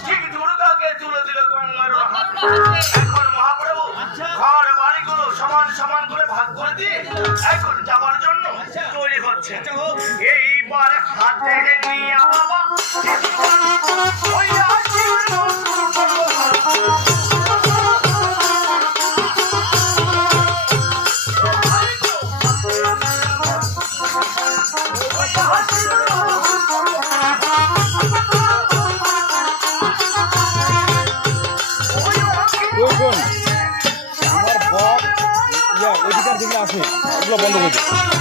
ঠিক দুর্গাকে তুলে দিল গঙ্গার এখন মহাপ্রভু ঘর বাড়িগুলো সমান সমান করে ভাগ করে দিয়ে এখন যাবার জন্য তৈরি হচ্ছে। এইবার হাতে নিয়ে বাবা ওই আমার বক অধিকার যেগুলো আছে ওগুলো বন্ধ করে